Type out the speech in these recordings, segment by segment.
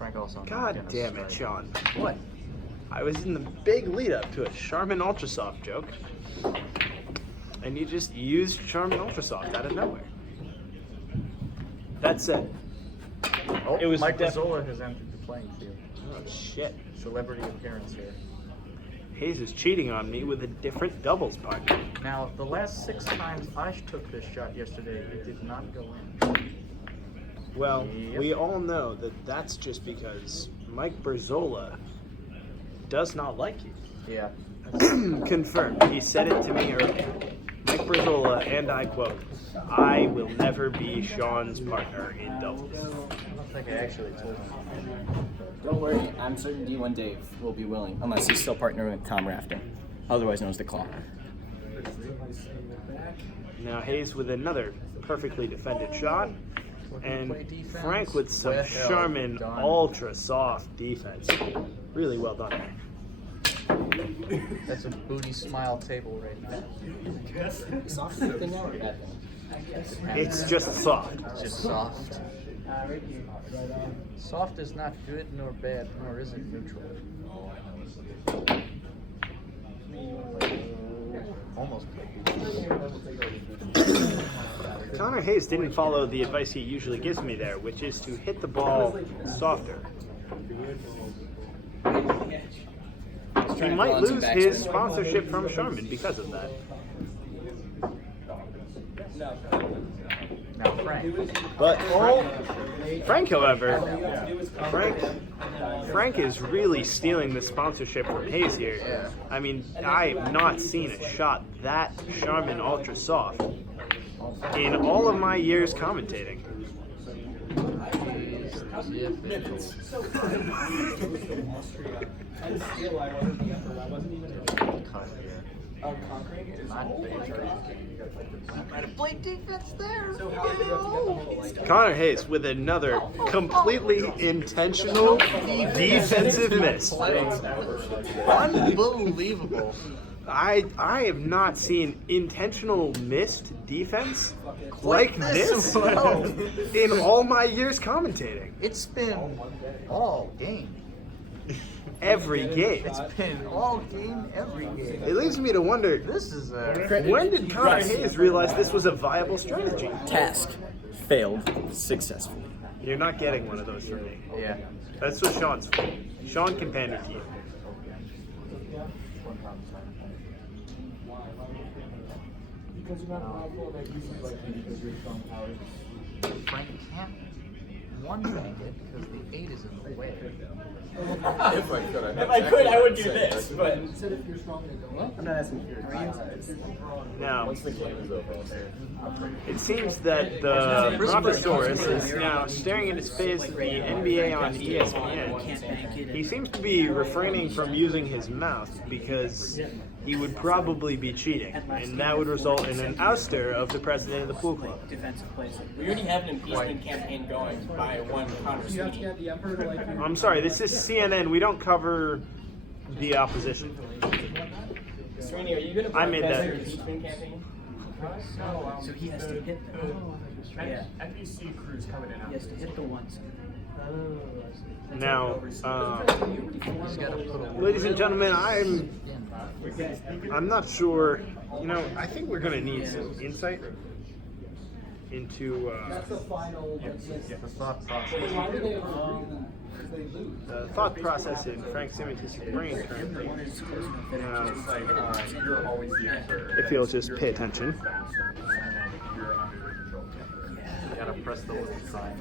Frank also. God damn it, Sean. What? I was in the big lead up to a Charmin Ultra Soft joke, and you just used Charmin Ultra Soft out of nowhere. That said, Oh, it was Mike Mazzola has entered the playing field. Oh shit. Celebrity appearance here. Hayes is cheating on me with a different doubles partner. Now, the last 6 times I took this shot yesterday, it did not go in. Well, Yep. we all know that that's just because Mike Berzola does not like you. Yeah. Confirmed. He said it to me earlier. Mike Berzola, and I quote, "I will never be Sean's partner in doubles." I don't think I actually told him. Don't worry, I'm certain D1 Dave will be willing, unless he's still partnering with Tom Rafter, otherwise known as the Claw. Now Hayes with another perfectly defended shot, and Frank with some Well Charmin done. ultra soft defense. Really well done. That's a booty smile table right now. Soft thing now or bad thing? It's just soft. It's just soft. Soft is not good nor bad, nor is it neutral. Almost. Connor Hayes didn't follow the advice he usually gives me there, which is to hit the ball softer. He might lose his sponsorship from Charmin because of that. Now, Frank. But Frank, however, Frank is really stealing the sponsorship from Hayes here. Yeah. I mean, I've not seen a shot that Charmin Ultra Soft in all of my years commentating. Play defense there. Connor Hayes with another completely intentional defensive miss. Unbelievable. I have not seen intentional missed defense like this in all my years commentating. It's been all game. Every game. It's been all game, every game. It leaves me to wonder, This is a. when did Connor Hayes realize this was a viable strategy? Task failed successfully. You're not getting one of those from me. Yeah. That's what Sean's for. Sean can pander to you. Frank can't one-bank it because the 8 is in the way. If I could, I would do this, but... I'm not asking for Now, once the game is over, I'll say it seems that the Brontosaurus is now staring into space at the NBA on ESPN. He seems to be refraining from using his mouth because he would probably be cheating, and that would result in an ouster of the president of the pool club. We already have an impeachment campaign going by one Congress meeting. I'm sorry, this is CNN. We don't cover the opposition. Srini, are you going to I made that. your impeachment campaign? So he has to hit them. Yeah. NBC crews coming in. He has to hit the ones. Now, He's got to put a ladies and gentlemen, I'm not sure. You know, I think we're going to need some insight into the thought process. the thought process in Frank Simutis' brain currently. You're always the expert. If you'll just pay attention. And then you're under control. You gotta press the little sign.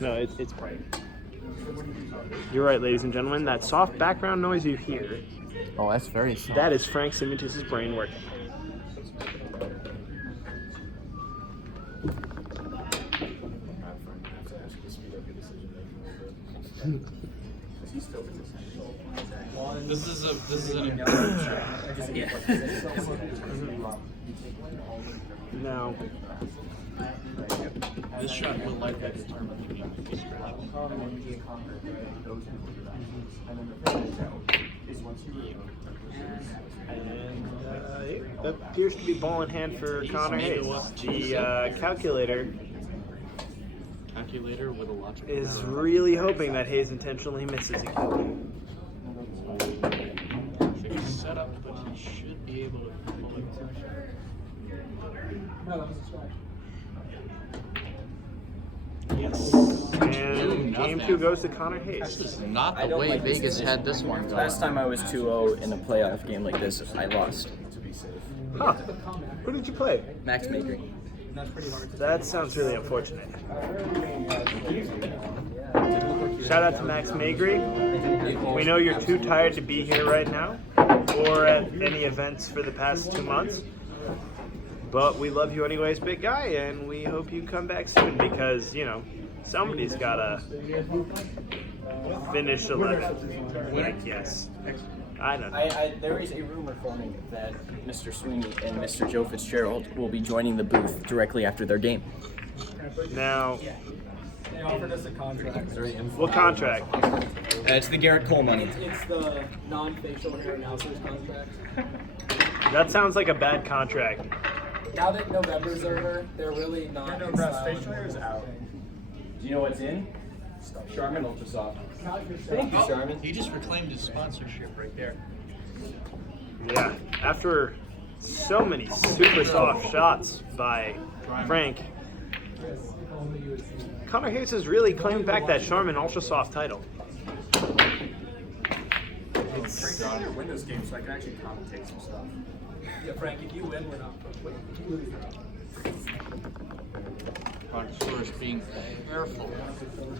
No, it's bright. You're right, ladies and gentlemen. That soft background noise you hear, Oh, that's very soft. that is Frank Simutis' brain working. This is an Now, this shot will likely determine the game. that appears to be ball in hand for Connor Hayes. The calculator calculator with a logic is error. really hoping that Hayes intentionally misses a kill. He's set up, but he should be able to pull it. Yes. And game 2 goes to Connor This Hayes. is not I the don't way like this Vegas decision. had this one going. Last time I was 2-0 in a playoff game like this, I lost. Huh. Who did you play? Max Maker. That sounds really unfortunate. Shout out to Max Magri. We know you're too tired to be here right now or at any events for the past 2 months. But we love you anyways, big guy, and we hope you come back soon because, you know, somebody's got to finish 11th. Like, yes. I don't know. There is a rumor forming that Mr. Sweeney and Mr. Joe Fitzgerald will be joining the booth directly after their game. Now, They offered us a contract. what contract? It's the Garrett Cole money. It's the non-facial hair announcers contract. That sounds like a bad contract. Now that November's over, they're really not. No, bro, facial hair is out. Do you know what's in? Charmin Ultra Soft. Thank you, Charmin. He just reclaimed his sponsorship right there. Yeah, after so many super soft shots by Frank, Connor Hayes has really claimed back that Charmin Ultra Soft title. Frank, I need to win this game so I can actually commentate some stuff. Yeah, Frank, if you win, we're not. Brontosaurus being careful.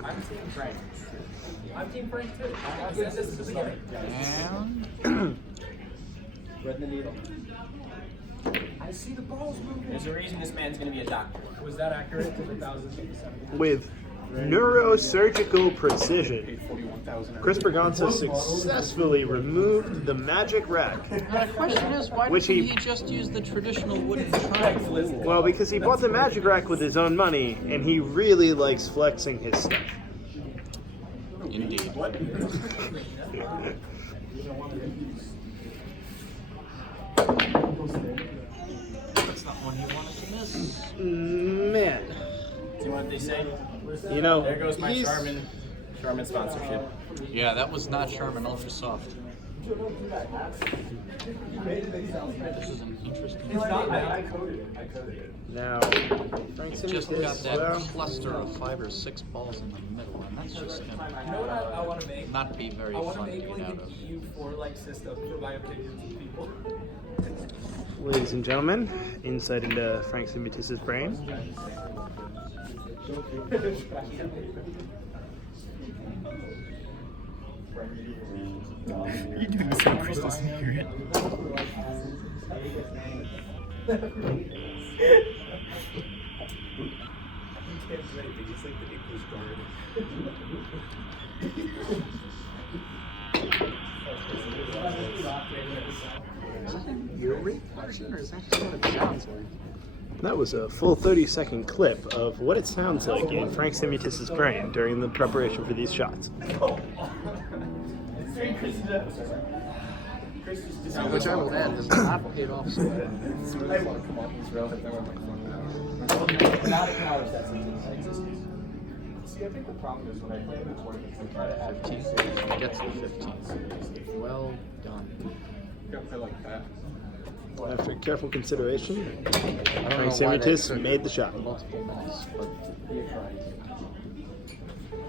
I'm Team Frank. I'm Team Frank too. I said this at the beginning. And Thread the needle. I see the balls moving. There's a reason this man's going to be a doctor. Was that accurate to the 1,057? With neurosurgical precision, 41,000. Chris Berganza successfully removed the magic rack. the question is, why Which didn't he- he just use the traditional wooden triangle? Well, because he bought the magic rack with his own money, and he really likes flexing his stuff. Indeed. That's not one he wanted to miss. Man, See what they say? you know, There goes my he's- Charmin sponsorship. Yeah, that was not Charmin Ultra Soft. This is an interesting. It's not bad. now Frank Just got Simutis, that well, cluster of 5 or 6 balls in the middle, and that's just You know what gonna I want to make? not be very I want to fun to make get like out an of. EU4-like system for my opinions of people. ladies and gentlemen, insight into Frank Simutis' brain. You do this so Chris doesn't hear it. That was a full 30-second clip of what it sounds like in Frank Simutis' brain during the preparation for these shots. Which I will add has not paid off so far. See, I think the problem is when I play in the tournaments, I try to add 15. Gets the 15. Well done. Gotta play like that. After careful consideration, I don't Frank know why that Simutis took made the shot. multiple minutes, but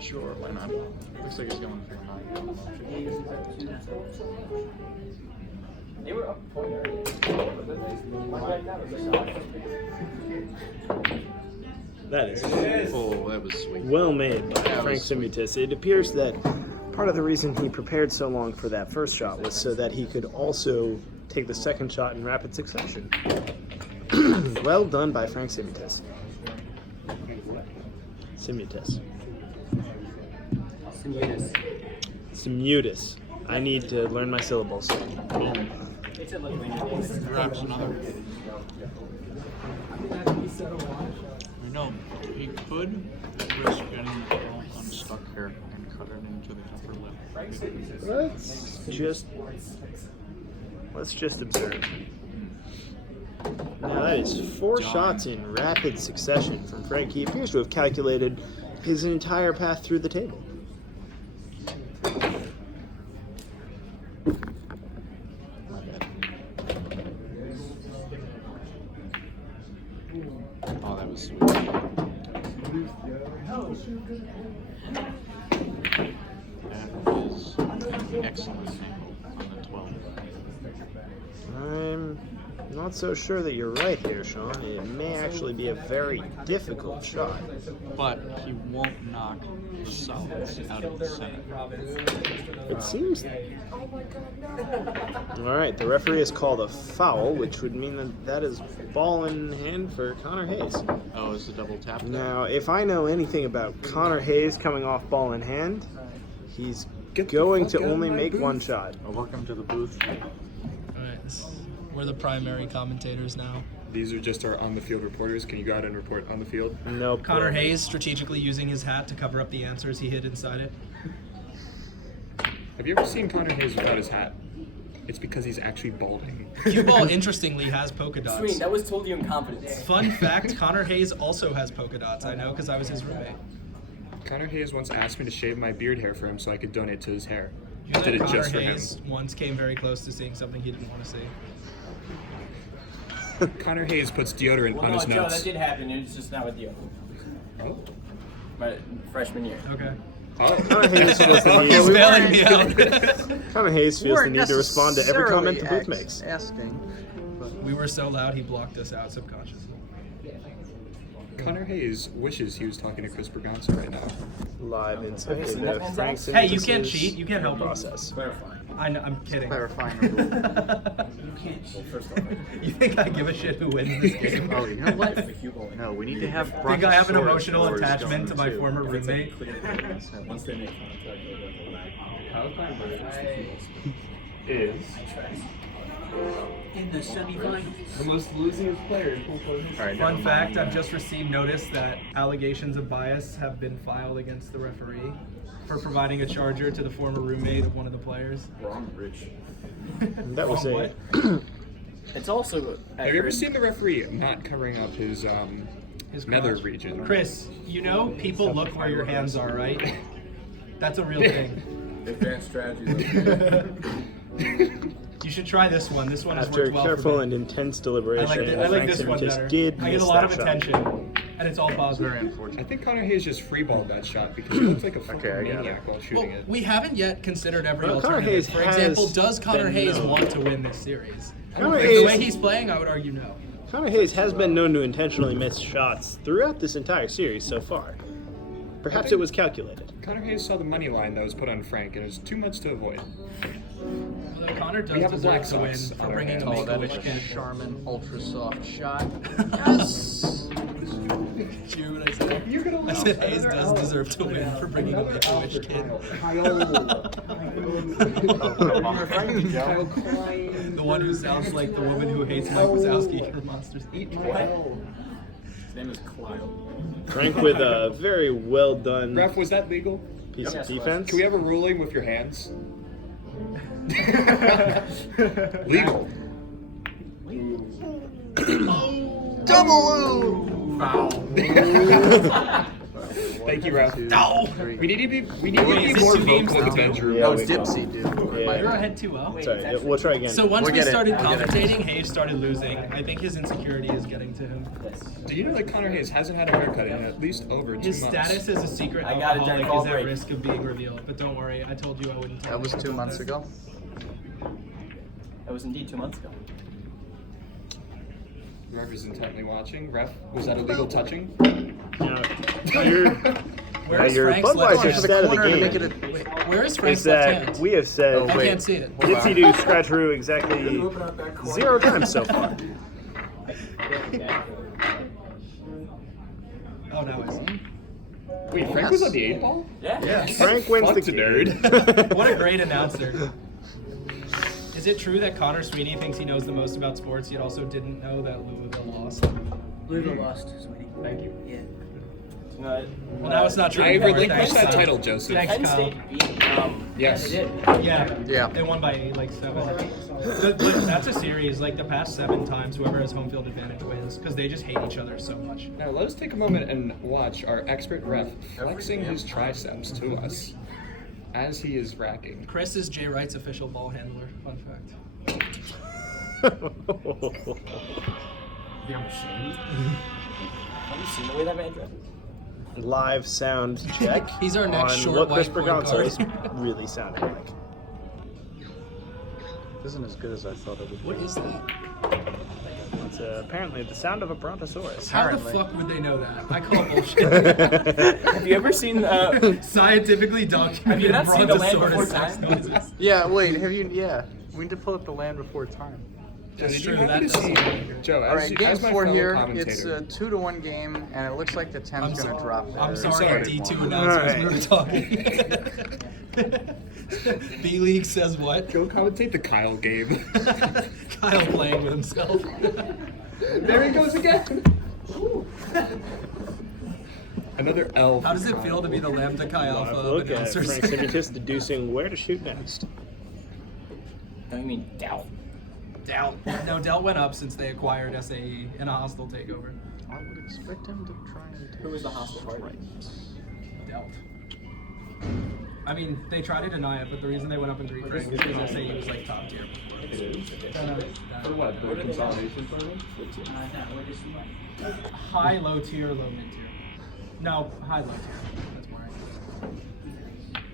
sure, why not? Looks like he's going for 9. They were up point early. That is Oh, that was sweet. well made by That Frank was sweet. Simutis. It appears that part of the reason he prepared so long for that first shot was so that he could also take the second shot in rapid succession. Well done by Frank Simutis. Simutis. Simutis. I need to learn my syllables. Perhaps another. I know he could risk getting the ball unstuck here and cut it into the upper lip. Let's just observe. Now that is 4 shots in rapid succession from Frank. He appears to have calculated his entire path through the table. Oh, that was sweet. That is excellent on the 12. I'm not so sure that you're right here, Sean. It may actually be a very difficult shot. But he won't knock the solids out of the center. It seems... Alright, the referee has called a foul, which would mean that that is ball in hand for Connor Hayes. Oh, is the double tap there? Now, if I know anything about Connor Hayes coming off ball in hand, he's going to only make one shot. Oh, welcome to the booth. Alright, we're the primary commentators now. These are just our on-the-field reporters. Can you go out and report on the field? Nope. Connor Hayes strategically using his hat to cover up the answers he hid inside it. Have you ever seen Connor Hayes without his hat? It's because he's actually balding. Cue ball, interestingly, has polka dots. Sweet, that was told you in confidence. Fun fact, Connor Hayes also has polka dots. I know because I was his roommate. Connor Hayes once asked me to shave my beard hair for him so I could donate to his hair. You know Did that it Connor just for him. Hayes once came very close to seeing something he didn't want to see. Connor Hayes puts deodorant Well, on no, his Joe, notes. that did happen. It's just not with you. Oh. My freshman year. Okay. Oh. Connor Hayes feels the He's need. bailing me out. Connor Hayes feels the need to respond to every comment the booth makes. Asking. We were so loud he blocked us out subconsciously. Connor Hayes wishes he was talking to Chris Bergonza right now. Live insight into Frank Hey, you can't Simutis' cheat. You can't help him. process. I know, I'm kidding. Clarifying a rule. You think I give a shit who wins this game? Oh, you know what? No, we need to have. Think I have an brontosaurus emotional wars attachment to going, my too. former roommate? Once they make In the semifinals. the most losing player. All right, Fun never fact, mind. I've just received notice that allegations of bias have been filed against the referee for providing a charger to the former roommate of one of the players. Wrong, Rich. That was Wrong a... what? It's also. Have you ever seen the referee not covering up his His nether crotch. region? Chris, you know people look where your hands are, right? That's a real thing. Advanced strategies. You should try this one. This one has After worked well careful for me. and intense I deliberation, like, I like Frank this one Simutis better. did I get miss a lot that of shot. attention, and it's all positive. Very unfortunate. I think Connor Hayes just freeballed that shot because he looks like a fucking Okay, I got maniac while Well, shooting it. we haven't yet considered every Well, Connor alternative. Hayes For example, has does Connor been Hayes known. want to win this series? Connor The Hayes- way he's playing, I would argue no. Connor Hayes has been known to intentionally miss shots throughout this entire series so far. Perhaps it was calculated. Connor Hayes saw the money line that was put on Frank and it was too much to avoid. Although Connor We does have a black deserve to win Sox for on our bringing a hands. Oh, that is Make-A-Wish a kid. Charmin ultra soft shot. Yes! Did you hear what I said? I said Hayes does deserve to win for bringing a Make-A-Wish kid. The one who sounds like the woman who hates Mike Wazowski from Monsters Inc. His name is Kyle. Frank with a very well done Ref, was that legal? piece Yes, of defense. Can we have a ruling with your hands? Legal. Thank you, Ref. We need to be Wait, is it more 2 games vocal in the to 2? bench room. Yeah, Oh, we- Dipsy, dude. Yeah. You're ahead 2-0. Sorry, we'll try again. So once We'll we get it. started We'll get it. commentating, Hayes started losing. I think his insecurity is getting to him. Do you know that Connor Hayes hasn't had a haircut in at least over 2 His months? status as a secret I got it, alcoholic Jack, all is at break. risk of being revealed. But don't worry, I told you I wouldn't tell That was you 2 about months that. ago. That was indeed 2 months ago. Whoever's intently watching. Ref, was that illegal touching? Where is your Frank's left Budweiser hand? stat of the corner to make game it a- Wait, where is is Frank's left that hand? we have said Oh, I wait. can't see it. Dipsy do Scratcheroo exactly 0 times so far. Oh, now I see. Wait, Frank was on the 8 ball? Yeah. Yeah. Frank wins the Fuck's a game. nerd. What a great announcer. Is it true that Connor Sweeney thinks he knows the most about sports, yet also didn't know that Louisville lost? Louisville lost, sweetie. Thank you. Yeah. No, Well, now it's not true. I anymore. relinquished Thanks, that Kyle. title, Joseph. Thanks, Penn Kyle. State beat. Yes. They did. Yeah. They won by like 7. But that's a series. Like the past 7 times, whoever has home field advantage wins because they just hate each other so much. Now let us take a moment and watch our expert ref flexing his triceps to us as he is racking. Chris is Jay Wright's official ball handler. Fun fact. Damn ashamed. Have you seen the way that man dresses? Live sound check. He's our next on short what Chris white point Bergonza guard. is really sounding like. Isn't as good as I thought it would be. What is that? It's apparently the sound of a brontosaurus. How the Apparently. fuck would they know that? I call bullshit. Have you ever seen Scientifically Have documented you not seen The Land Before brontosaurus sex Time? noises. Yeah, wait, have you? Yeah. We need to pull up The Land Before Time. That's Did true. you happen That to see, doesn't. Joe, All right, as, game as my 4 fellow here. commentator, It's a 2-1 game, and it looks like the 10's going to drop there. I'm sorry, sorry. D2 All announcers. right. We were talking. B League says what? go commentate the Kyle game. Kyle playing with himself. There he goes again. Another L. How does it feel to be the Lambda Chi Alpha Live of look at announcers? Frank Simutis deducing where to shoot next. No, you mean doubt. Dell. No, Dell went up since they acquired SAE in a hostile takeover. I would expect him to try and take Who was the hostile party? Dell. I mean, they tried to deny it, but the reason they went up in Greek rank is because SAE was like top tier. For what? The consolidation tournament? High, low tier, low mid tier. No, high, low tier. That's more accurate.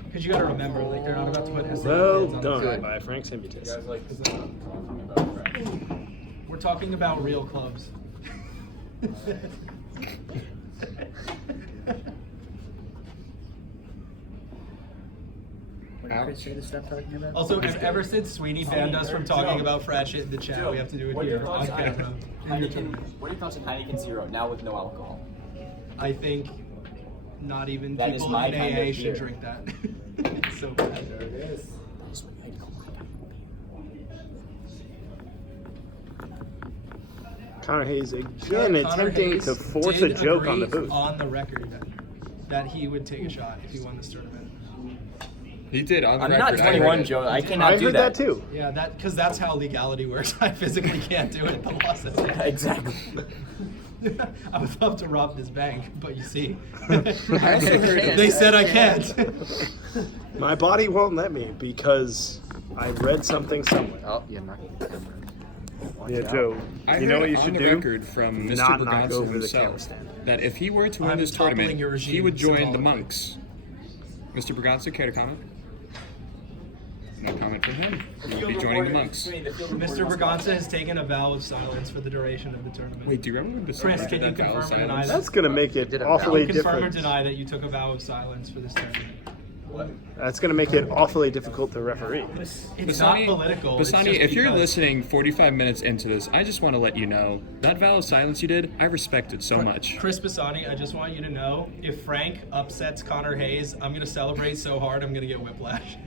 Because you gotta remember, like, they're not about to put SAE Well kids on the done field. by Frank Simutis. We're talking about real clubs. What did Chris say to stop talking about? Also, ever since Sweeney banned us from talking about frat shit in the chat, we have to do it What are your here on thoughts on camera. Heineken? What are your thoughts on Heineken Zero now with no alcohol? I think not even That is people my in kind AA of should beer. drink that. It's so bad. That is what I'd call my kind of beer. Connor Hayes again Connor attempting Hayes to force a did joke on the agree booth. on the record that he would take a shot if he won this tournament. He did on the I'm record. not I heard 21, it. Joe. I cannot I do heard that too. Yeah, that because that's how legality works. I physically can't do it. The law says it. Exactly. I would love to rob this bank, but you see, also heard- they said I can't. My body won't let me because I read something somewhere. Oh, you're not. Yeah, Joe. I You know heard what you on should the do? record from Mr. Not knock Bergonza over the camera himself stand. that if he were to win I'm this toppling tournament, your he regime would join the symbolically. monks. Mr. Bergonza, care to comment? No comment from him. He would be joining the monks. Mr. Bergonza has taken a vow of silence for the duration of the tournament. Wait, do you remember when the Chris, can you that vow of confirm or deny silence? that? That's gonna make it Did a awfully Confirm or different. deny that you took a vow of silence for this tournament. That's gonna make it awfully difficult to referee. It's not political. it's Basani, just if you're because- listening 45 minutes into this, I just want to let you know that vow of silence you did, I respect it so much. Chris Basani, I just want you to know, if Frank upsets Connor Hayes, I'm gonna celebrate so hard I'm gonna get whiplash.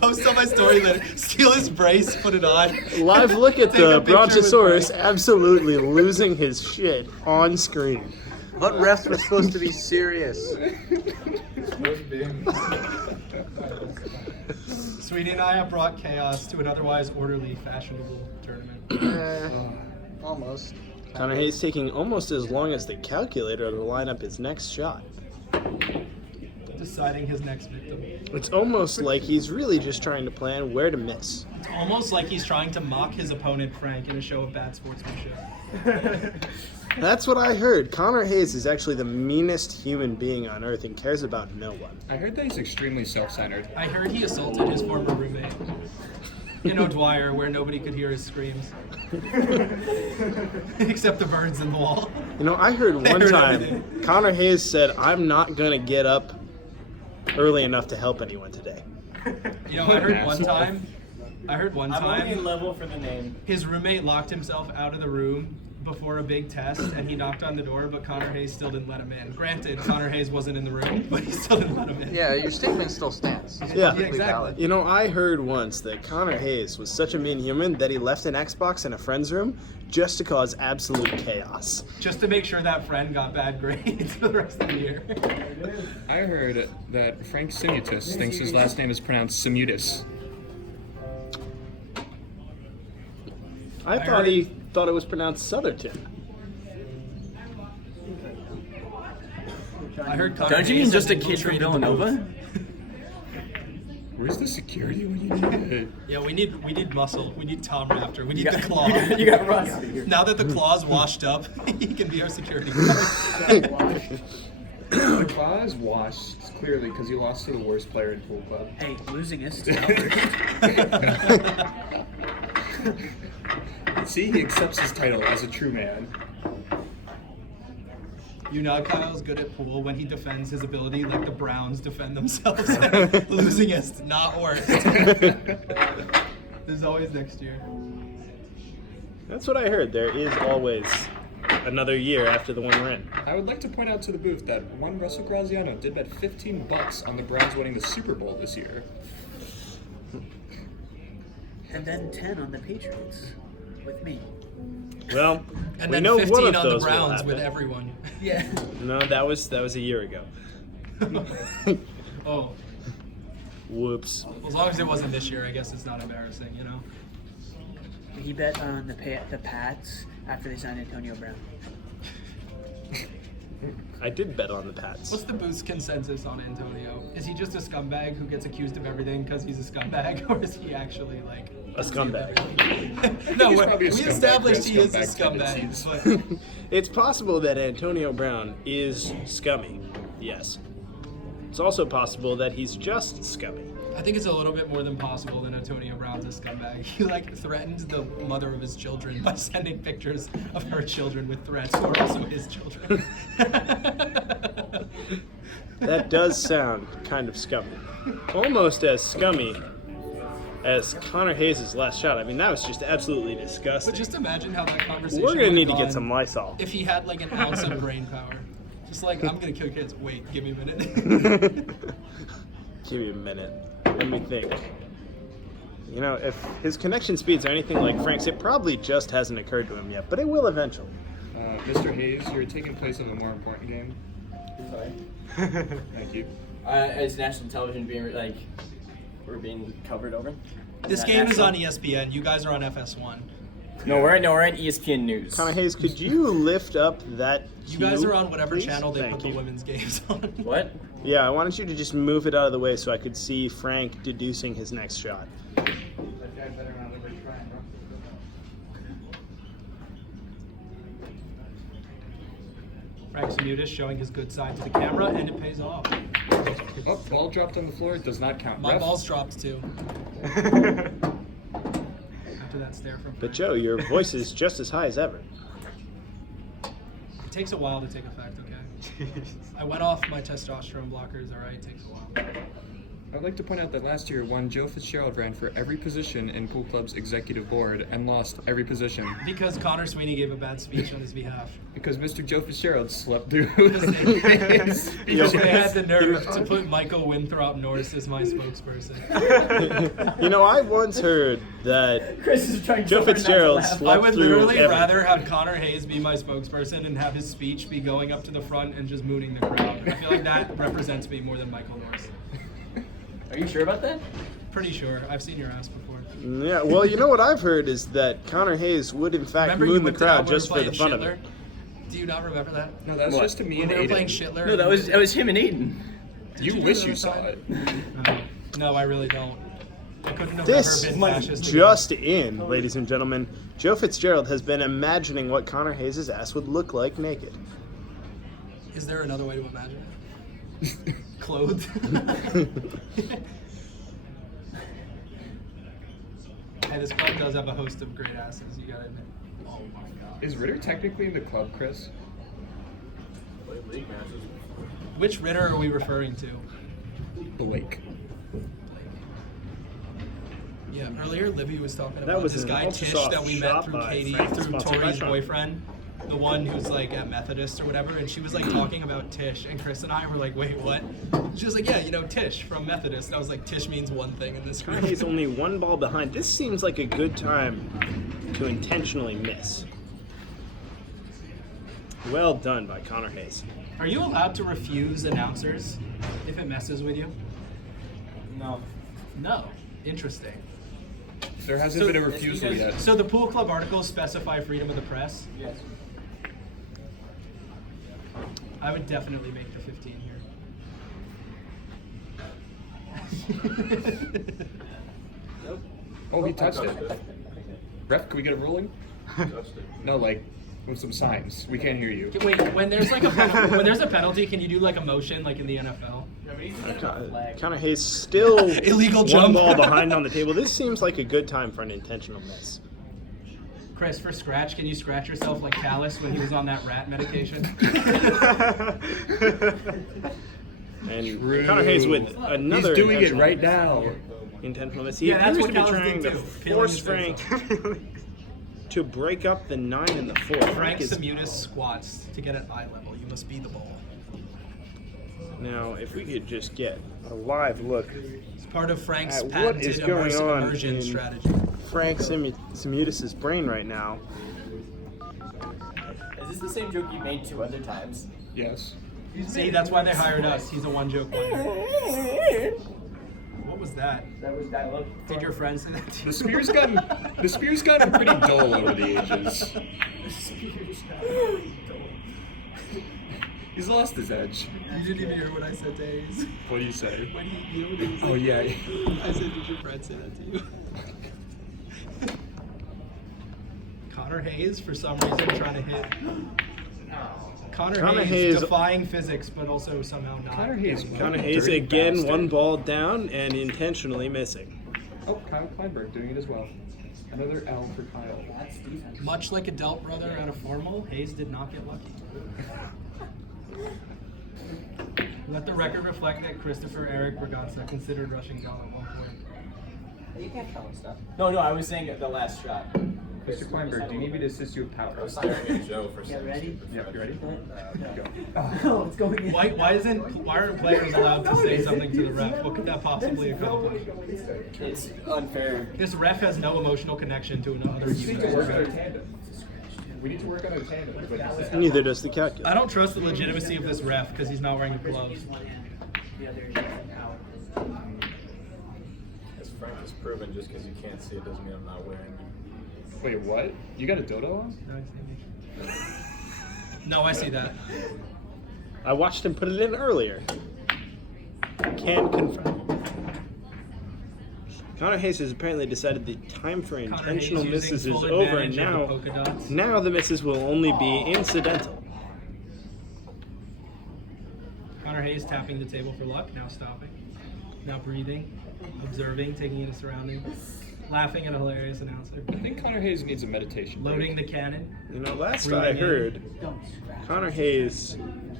Post on my story later. Steal his brace, put it on. Live look at Take a the picture with Brontosaurus Frank. absolutely losing his shit on screen. But refs were supposed to be serious. Sweetie and I have brought chaos to an otherwise orderly, fashionable tournament. Almost. Connor Hayes taking almost as long as the calculator to line up his next shot. Deciding his next victim. It's almost like he's really just trying to plan where to miss. It's almost like he's trying to mock his opponent, Frank, in a show of bad sportsmanship. That's what I heard. Connor Hayes is actually the meanest human being on earth and cares about no one. I heard that he's extremely self-centered. I heard he assaulted his former roommate in O'Dwyer, where nobody could hear his screams. Except the birds in the wall. You know, I heard I one heard time everything. Connor Hayes said, "I'm not gonna get up early enough to help anyone today." You know, I heard one time, I'm only in time level for the name. his roommate locked himself out of the room before a big test, and he knocked on the door, but Connor Hayes still didn't let him in. Granted, Connor Hayes wasn't in the room, but he still didn't let him in. Yeah, your statement still stands. It's Yeah. perfectly exactly. valid. You know, I heard once that Connor Hayes was such a mean human that he left an Xbox in a friend's room just to cause absolute chaos. Just to make sure that friend got bad grades for the rest of the year. I heard that Frank Simutis thinks his last name is pronounced Simutis. I thought he thought it was pronounced Southerton. I heard Connor Don't you Hayes mean just a had kid from infiltrated the Villanova? booth. Where's the security when you need it? Yeah, we need muscle. We need Tom Raptor. We need the claw. You got Russ. Now that the claw's washed up, he can be our security guard. The claw is washed clearly because you lost to the worst player in pool club. Hey, losing is See, he accepts his title as a true man. You know Kyle's good at pool when he defends his ability like the Browns defend themselves. Losing is not worse. There's always next year. That's what I heard. There is always another year after the one we're in. I would like to point out to the booth that one Russell Graziano did bet $15 on the Browns winning the Super Bowl this year. and then 10 on the Patriots with me. Well, And we then know 15 one of on the those will Browns with happen. everyone. Yeah. No, that was a year ago. Oh, Whoops. as long as it wasn't this year, I guess it's not embarrassing, you know? He bet on the Pats after they signed Antonio Brown. I did bet on the Pats. What's the boost consensus on Antonio? Is he just a scumbag who gets accused of everything because he's a scumbag, or is he actually like A scumbag. No, He's probably a we scumbag established he is a with tendencies. scumbag. But It's possible that Antonio Brown is scummy. Yes. It's also possible that he's just scummy. I think it's a little bit more than possible that Antonio Brown's a scumbag. He like threatened the mother of his children by sending pictures of her children with threats, who are also his children. That does sound kind of scummy. Almost as scummy as Connor Hayes' last shot. I mean, that was just absolutely disgusting. But just imagine how that conversation We're gonna would've need to get gone some Lysol. if he had like an ounce of brain power. Just like, I'm gonna kill kids. Wait, give me a minute. Give me a minute. Let me think. You know, if his connection speeds are anything like Frank's, it probably just hasn't occurred to him yet, but it will eventually. Mr. Hayes, you're taking place of a more important game. Sorry. Thank you. Is national television being like we're being covered over? This that game is national? on ESPN. You guys are on FS1. No, we're on ESPN News. Connor Hayes, could you lift up that You guys cue, are on whatever please? channel they Thank put you. the women's games on. What? Yeah, I wanted you to just move it out of the way so I could see Frank deducing his next shot. Frank Simutis showing his good side to the camera, and it pays off. Oh, ball dropped on the floor. Does not count. My Ref. ball's dropped too. After that stare from But Frank. Joe, your voice is just as high as ever. It takes a while to take effect, okay? I went off my testosterone blockers, alright? It takes a while. I'd like to point out that last year, one Joe Fitzgerald ran for every position in Pool Club's executive board and lost every position Because Connor Sweeney gave a bad speech on his behalf. because Mr. Joe Fitzgerald slept through Because they- his Because they had speeches. the nerve to put Michael Winthrop Norris as my spokesperson. You know, I once heard that Chris is trying Joe so hard not to Fitzgerald laugh. slept I would through literally everything. rather have Connor Hayes be my spokesperson and have his speech be going up to the front and just mooning the crowd. I feel like that represents me more than Michael Norris. Are you sure about that? Pretty sure. I've seen your ass before. Yeah, well, you know what I've heard is that Connor Hayes would in fact Remember you moon the whipped it out crowd when we were just for the playing fun of Schindler? it. Do you not remember that? No, that was What? just to me When and we were playing Aiden. Schindler? No, that was him and Aiden. You you wish do you that saw time? it. No, I really don't. I couldn't have This ever been fascist. just in, ladies and gentlemen. Joe Fitzgerald has been imagining what Connor Hayes' ass would look like naked. Is there another way to imagine it? Clothed? Hey, this club does have a host of great asses, you gotta admit. Oh my god. Is Ritter technically in the club, Chris? Which Ritter are we referring to? Blake. Yeah, Yeah, earlier Libby was talking That about was this an guy ultra Tish soft that we shot met through by Katie, Frank, through sponsored by Tori's Sean. boyfriend, the one who's like at Methodist or whatever, and she was like talking about Tish, and Chris and I were like, wait, what? She was like, yeah, you know, Tish from Methodist. And I was like, Tish means one thing in this group. He's only one ball behind. This seems like a good time to intentionally miss. Well done by Connor Hayes. Are you allowed to refuse announcers if it messes with you? No. No. Interesting. There hasn't been a refusal yet. So the Pool Club articles specify freedom of the press? Yes. I would definitely make the 15 here. Oh, he touched it. Ref, can we get a ruling? No, like with some signs. We can't hear you. Wait, when there's like when there's a penalty, can you do like a motion like in the NFL? Connor Hayes still Illegal one jump. ball behind on the table. This seems like a good time for an intentional miss. Chris, for scratch, can you scratch yourself like Callus when he was on that rat medication? And True. Connor Hayes with another He's doing it intentional- right now. Intentional miss. He Yeah, that's appears what to be Callus trying did to too, killing force himself. Frank to break up the 9 and the 4. Frank is Simutis squats to get at eye level. You must be the ball. now. If we could just get a live look, It's part of Frank's At what patented is going immersive on immersion in- strategy. Frank Simutis' brain right now. Is this the same joke you made 2 other times? Yes. See, that's why they hired us. He's a one-joke wonder. What was that? That was dialogue. Did your friend say that to you? The spear's gotten pretty dull over the ages. He's lost his edge. You didn't even hear what I said to Hayes. What do you say? When he, you know what he said? Oh yeah. I said, did your friend say that to you? Connor Hayes, for some reason, trying to hit. Connor Connor Hayes, Hayes- defying physics, but also somehow not. Connor Hayes. Connor Hayes Dirty again, bastard. one ball down and intentionally missing. Oh, Kyle Kleinberg doing it as well. Another L for Kyle. Much like a Delt brother at a formal, Hayes did not get lucky. Let the record reflect that Christopher Eric Braganza considered rushing down at one point. You can't tell him stuff. No, I was saying the last shot. Mr. Kleinberg, do you need me to assist you with power? Get ready? Yep, you ready? Go. Oh, it's going in. Why aren't players allowed to say something to the ref? What could that possibly accomplish? It's unfair. This ref has no emotional connection to another We need to work on human. a tandem. We need to work on a tandem. But Neither does the calculator. I don't trust the legitimacy of this ref because he's not wearing gloves. One hand, the other is out. As Frank has proven, just because you can't see it doesn't mean I'm not wearing it. wait, what? You got a dodo on? No, I see that. I watched him put it in earlier. Can confirm. Connor Hayes has apparently decided the time for Connor intentional Hayes misses using is full over, and advantage of now, the polka dots. now the misses will only be incidental. Connor Hayes tapping the table for luck, now stopping. Now breathing, observing, taking in his surroundings, laughing at a hilarious announcer. I think Connor Hayes needs a meditation break. Loading the cannon. You know, last Breathing I in. heard, Don't scratch. Connor Hayes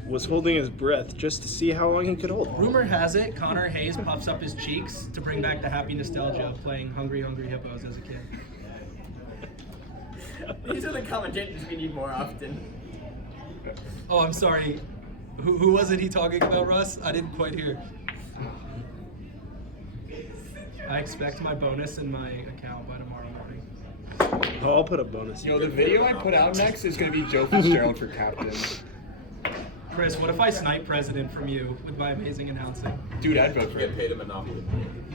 was holding his breath just to see how long he could hold. Rumor has it, Connor Hayes puffs up his cheeks to bring back the happy nostalgia of playing Hungry Hungry Hippos as a kid. These are the commentators we need more often. Oh, I'm sorry. Who was it he talking about, Russ? I didn't quite hear. I expect my bonus in my account by tomorrow morning. Oh, I'll put a bonus. Yo, the video I put out next is going to be Joe Fitzgerald for captain. Chris, what if I snipe president from you with my amazing announcing? Dude, I'd vote You for get him. paid a monopoly.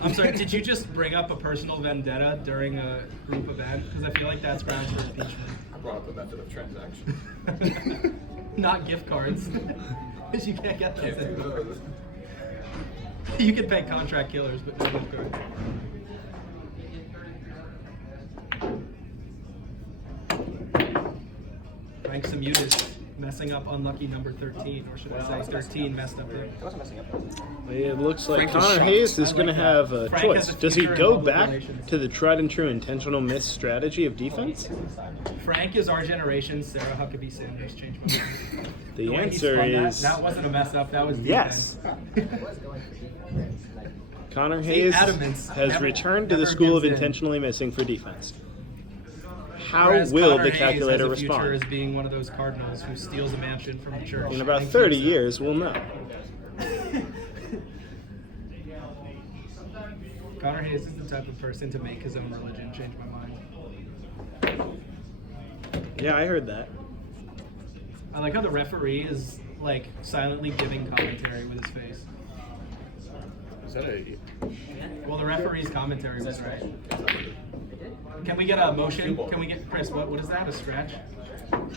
I'm sorry, did you just bring up a personal vendetta during a group event? Because I feel like that's grounds for impeachment. I brought up a method of transaction. Not gift cards. Because you can't get those Can't do anymore. those. You can pay contract killers, but no gift cards. Frank Simutis messing up unlucky number 13, or should I say 13 messed up there. I wasn't messing up. It looks like Frank is Connor shocked. Hayes is I going to like that. have a Frank choice. has a Does he future in go public back relations. to the tried and true intentional miss strategy of defense? Frank is our generation's Sarah Huckabee Sanders. Change my mind. The way he answer spun that, is that wasn't a mess up. That was yes. defense. Connor See, Hayes adamance. has Never- returned to the never school of gives in. intentionally missing for defense. How Whereas will Connor the Hayes calculator has a future respond? as being one of those cardinals who steals a mansion from the church. In about and 30 keeps it. years, we'll know. Connor Hayes is the type of person to make his own religion change my mind. Yeah, I heard that. I like how the referee is like silently giving commentary with his face. Is that a? Well, the referee's commentary was right. Can we get a motion? Can we get Chris? What is that? A scratch?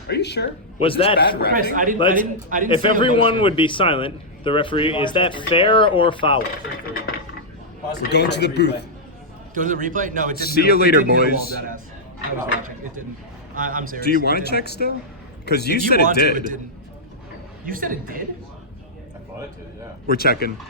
Are you sure? Was Is this that- bad Chris, rapping? I didn't. Let's- I didn't if see a everyone motion. would be silent, the referee, is that fair or foul? We're going to the booth. Go to the replay? No, it didn't. See you it later, didn't hit a boys. wall dead ass. I was watching. It didn't. I'm serious. Do you It want to didn't. check still? Because you If said want it to, did. it didn't. You said it did? I thought it did, yeah. We're checking.